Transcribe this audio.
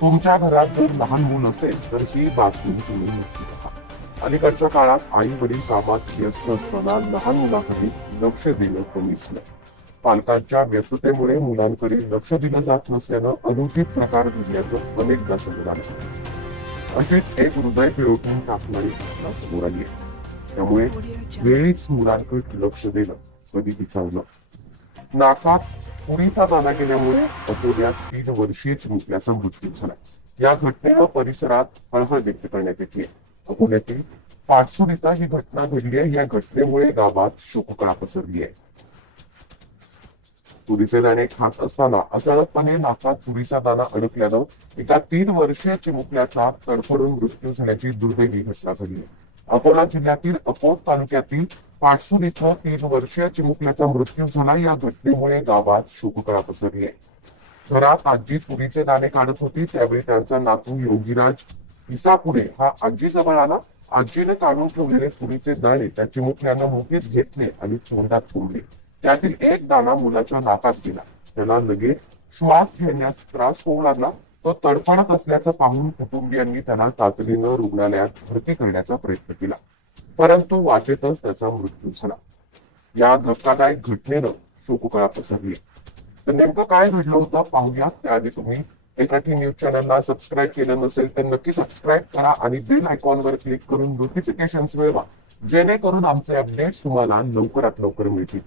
तुमच्या घरात जर लहान मूल असेल तर ही बातमी तुम्ही नक्की पहा. अलीकडच्या काळात आई वडील कामात व्यस्त असताना लहान मुलाकडे लक्ष देणं कमी झालं. पालकांच्या व्यस्ततेमुळे मुलांकडे लक्ष दिलं जात नसल्यानं अनुचित प्रकार घडल्याचं अनेकदा समोर आलं. अशीच एक हृदय पिळवून टाकणारी घटना समोर आली आहे. त्यामुळे वेळीच मुलांकडे लक्ष देणं कधी विचारलं. नाकात पुरीचा दाना गेल्यामुळे अकोल्यात 3 वर्षीय चिमुकल्याचा मृत्यू झाला. या घटनेनं परिसरात हळहळ व्यक्त करण्यात येते. अकोल्यातील पाटसूर इथं ही घटना घडली आहे. या घटनेमुळे गावात शोककळा पसरली आहे. तुरीचे दाणे खात असताना अचानकपणे नाकात तुरीचा दाना अडकल्यानं एका 3 वर्षीय चिमुकल्याचा तडफडून मृत्यू झाल्याची दुर्दैवी घटना घडली. अकोला जिल्ह्यातील अकोट तालुक्यातील पाटसूर इथं 3 वर्षीय चिमुकल्याचा मृत्यू झाला. या घटनेमुळे गावात शोककळा पसरली आहे. घरात आजी तुरीचे दाणे काढत होती. त्यावेळी त्यांचा नातू योगीराज इसापुरे हा आजीजवळ आला. आजीने काढून ठेवलेले तुरीचे दाणे त्या चिमुकल्यानं मुठीत घेतले आणि तोंडात फोडले. त्यातील एक दाणा मुलाच्या नाकात गेला. त्याला लगेच श्वास घेण्यास त्रास होऊ लागला. तो तडफडत असल्याचं पाहून कुटुंबियांनी त्याला तातडीनं रुग्णालयात भरती करण्याचा प्रयत्न केला, परंतु वाटेतच त्याचा मृत्यू झाला. या धक्कादायक घटनेनं शोककळा पसरली. तर नेमकं काय घडलं होतं पाहूया. त्याआधी तुम्ही एकाठी न्यूज चॅनलला सबस्क्राईब केलं नसेल तर नक्की सबस्क्राईब करा आणि बेल आयकॉनवर क्लिक करून नोटिफिकेशन्स मिळवा, जेणेकरून आमचे अपडेट्स तुम्हाला लवकरात लवकर मिळतील.